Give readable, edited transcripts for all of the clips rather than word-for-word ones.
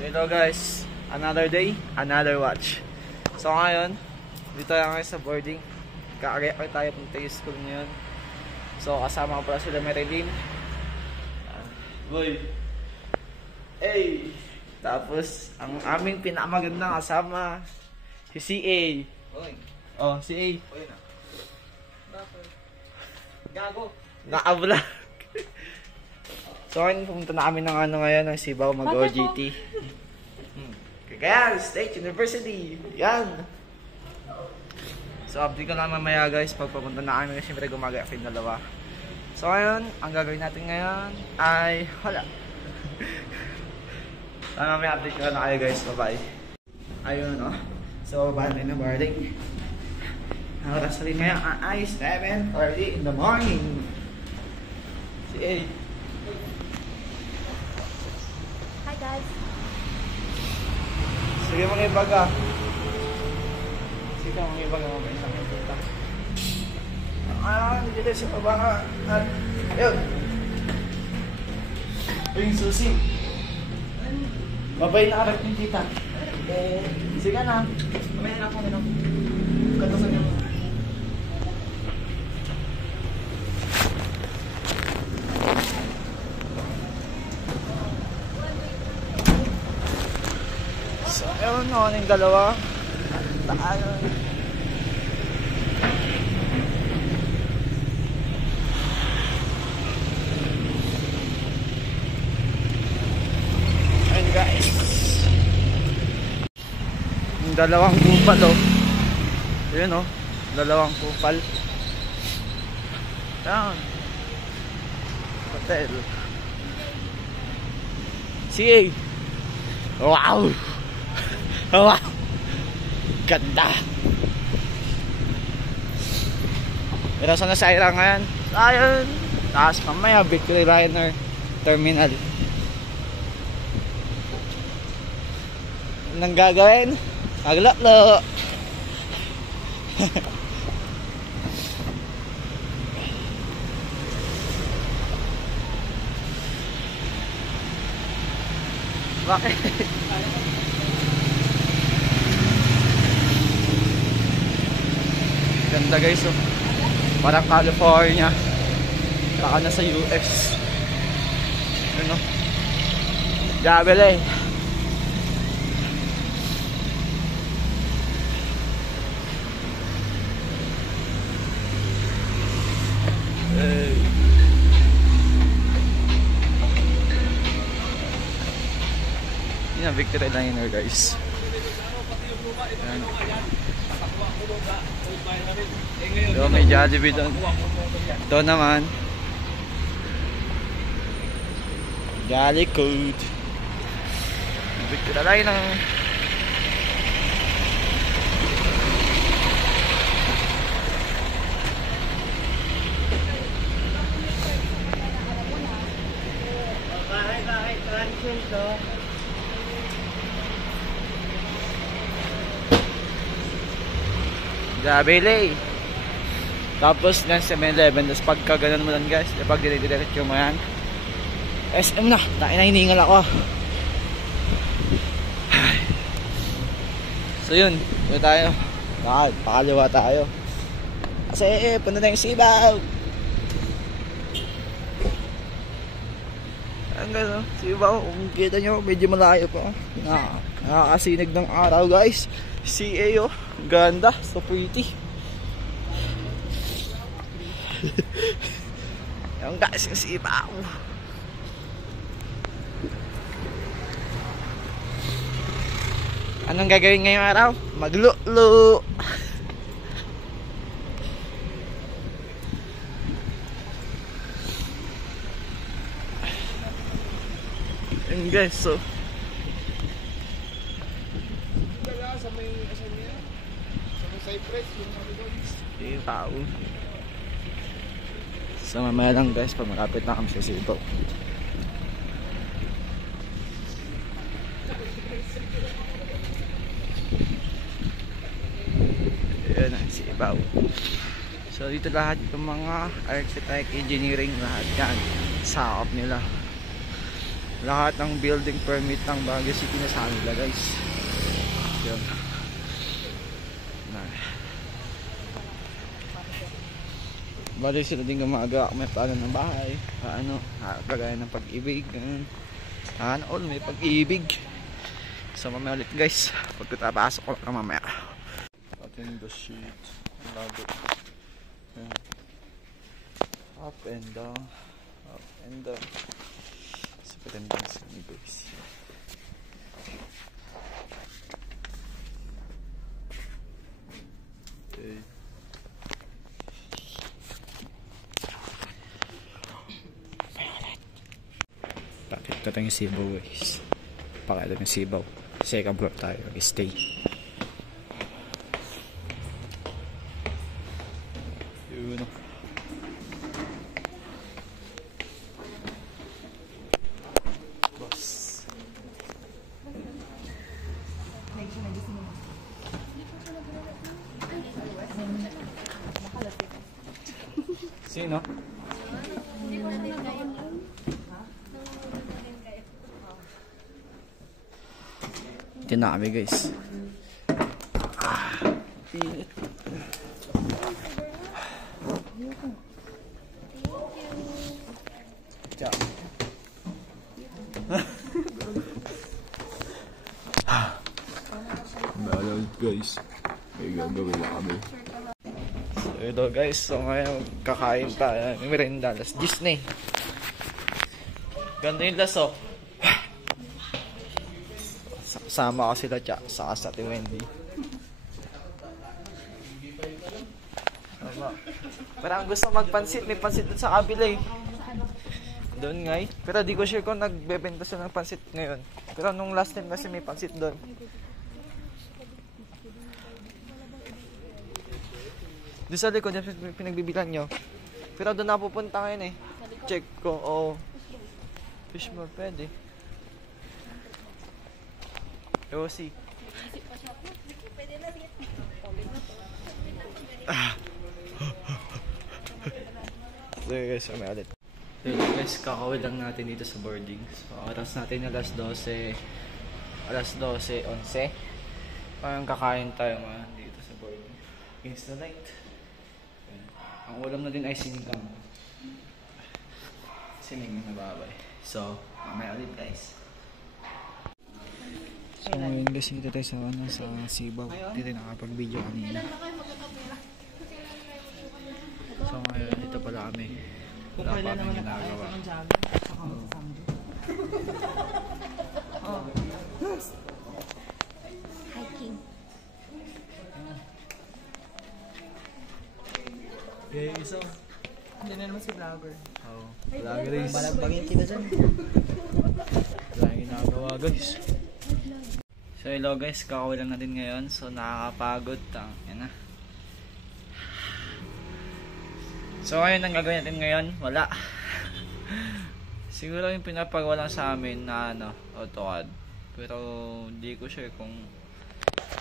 So ito guys, another day, another watch. So ngayon, dito lang kayo sa boarding. Kakareact tayo punta yung school ngayon. So kasama ko pala sila Marilyn. Boy. Hey! Tapos, ang aming pinakamagandang kasama, si CA. Oy. Oh, CA. Oy na. Gago. Naka-vlog. So ngayon, pumunta na kami ng ngayon, ng Sibaw, mag-OGT. Cagayan State University. Yan. So update ko lang mamaya guys, pag papunta na kami, siyempre gumagaya kami dalawa. So ngayon, ang gagawin natin ngayon ay, wala. Sana may update ko na kayo guys, bye bye. Ayun o. So, bali na boarding. Ang oras rin ngayon ay 7:30 in the morning. Si A. Hi guys. Sige mga ibaga. Sige mga ibaga mo ba isang ito. Dito si Pabaka. At, ayun. Yung susi. Mabay na arap yung tita. Sige na. Mabay na ako. Katasan yung... So, ayun o, yung dalawa. Taan. Ayun guys. Yung dalawang kupal o. Ayun o, dalawang kupal. Down. Hotel. CA. Wow! Wow! Ganda! Pero sana sa Ira ngayon? Ayun! Taas mamaya, Victory Liner Terminal. Anong gagawin? Maglaklo! Bakit? Ganda guys oh. Parang California. Baka na sa US. Ano? Jabel eh. Yun ang Victory Liner guys. Ayan. So, may Jollibee doon. Doon naman Jolly Code. Victory Liner. Bakit transient to? Jabele. Tapos ng 7-Eleven. Tapos pagka ganun mo lang guys, pag dire-diretso mo yan, SM na. Tayo na, hiningal ako. So yun, yun tayo. Pakaliwa tayo. Kasi punta na yung Sibaw. Ang gano'n, Sibaw. Kung kita nyo, medyo malayo pa. Nakakasinig ng araw guys. CA oh, ganda, so pretty. Yung guys, yung Sibaw. Anong gagawin ngayong araw? Maglulo. Yung guys, so Sibaw. So mamaya lang guys, pag malapit na kami sa Sibaw. Ayan ang Sibaw. So dito lahat yung mga architect, engineering, lahat yan sakop nila. lahat ng building permit ng Baguio City na sa kanila guys. Yun. Bali sila din gumagawa may plano ng bahay, kagaya ng pag-ibig, all may pag-ibig. So mamaya ulit guys, pagkatapasok ko lang mamaya. Ating the sheet, lago. Up and down, up and down. So patendang sa guys. Okay. Pakita tayo yung Sibaw guys. Pakita tayo yung Sibaw. Second floor tayo. Stay. Yun o. Boss. Sino? Ito na kami guys. Pinit. Ciao. Balot guys. May gagawin na kami. So ito guys. So ngayon kakain tayo. May merenda. Alas 10 na eh. Ganda yung laso. Sama ko sila saka sa Ate Wendy. Parang gusto magpansit. May pansit dun sa kabila eh. Doon nga eh. Pero di ko sure kung nagbebenta sila ng pansit ngayon. Pero nung last time kasi may pansit doon. Doon sa likod yung pinagbibilan nyo. Pero doon na pupunta ngayon eh. Check ko. Oh. Fishball pwede. Yosi. So guys, may ulit. So guys, kakawid lang natin dito sa boarding. So oras natin alas 12. Alas 12:11. Parang kakain tayo ngayon dito sa boarding. Against the light. Ang ulam na din ay sinigang. Sinigang na babay. So, may ulit guys. So ngayon guys, dito tayo sa Sibaw. Dito nakapag-video kanina. So ngayon, dito pala kami. Wala pa kami ginagawa. Hiking. Guys, so Hindi na naman si vlogger. oh, vlogger is Balagbagin kita dyan. wala yung ginagawa guys. So hello guys, kakawin lang natin ngayon. So nakakapagod. Yan na. So ngayon, ang gagawin natin ngayon, wala. Siguro yung pinapagawa lang sa amin na AutoCAD. Pero hindi ko sure kung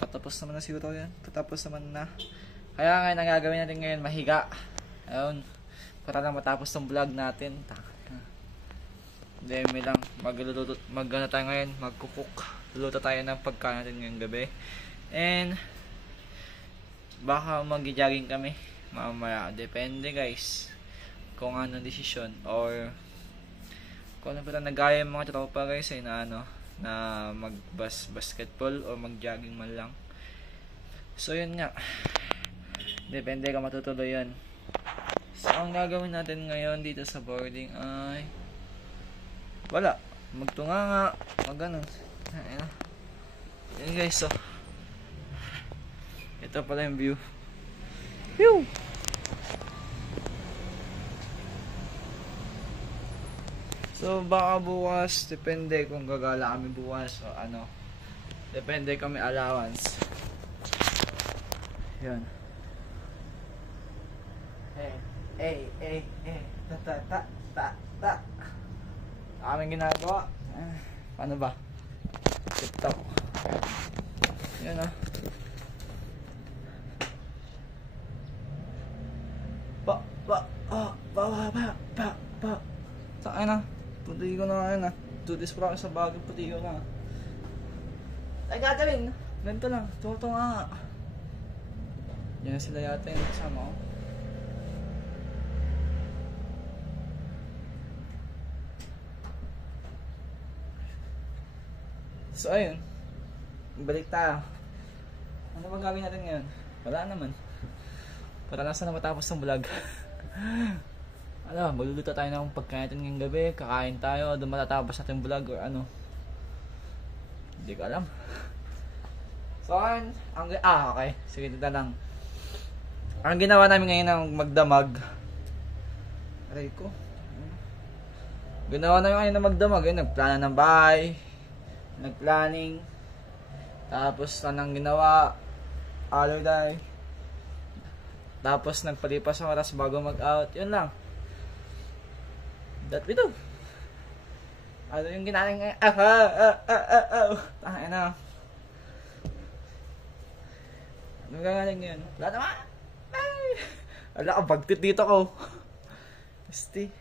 patapos naman na siguro yan. Patapos naman na. Kaya ngayon, ang gagawin natin ngayon, mahiga. Ayun. Para lang matapos tong vlog natin. Demi lang. Mag-ano tayo ngayon, magkukuk. Luluto tayo ng pagkain natin ngayong gabi. And baka mag-jogging kami mamaya. Depende guys. Kung ano desisyon. Or kung ano pa nagaya yung mga tropa guys ay na na basketball o mag-jogging man lang. So yun nga. Depende kung matutuloy yan. So ang gagawin natin ngayon dito sa boarding ay wala. Magtunga nga. Ganun. Ayan. Yan guys, so ito pala yung view. Phew! So baka bukas, depende kung gagala kami bukas o depende kami allowance. Yan. Ta. Aming ginagawa. Paano ba? TikTok. Yan ah. Pa. Saan na? Tuloy ko na ngayon ah. 2 days pa lang sa bagong puti yun na. Ay gagawin. Ganito lang. Tuto nga. Yan na sila yata yung kasama ko. So ayun. Balik tayo. Ano bang gawin natin ngayon? Wala naman. Para lang sana matapos ng vlog. Ano, magluluto tayo ng pagkain natin ngayong gabi. Kakain tayo. Doon matatapos natin vlog or ano. Hindi ko alam. So okay. Sige, dito lang. Ang ginawa namin ngayon ng magdamag. Aray ko. Ginawa namin ngayon ng magdamag. Nagplano ng bahay. Nagplanning. Tapos anong ginawa? Holiday. Tapos nagpalipas ng oras bago mag-out. Yun lang. That we do. Ano yung ginawa ngayon? Tangin na. Ano gagaling ngayon? Wala naman. Ay! Wala ka, bagtit dito ko. Gusti.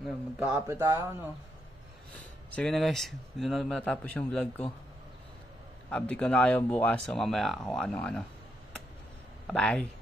Magkakape tayo, no? Sige na guys, dito na matapos yung vlog ko. Update ko na kayo bukas, so mamaya ako ano. Bye!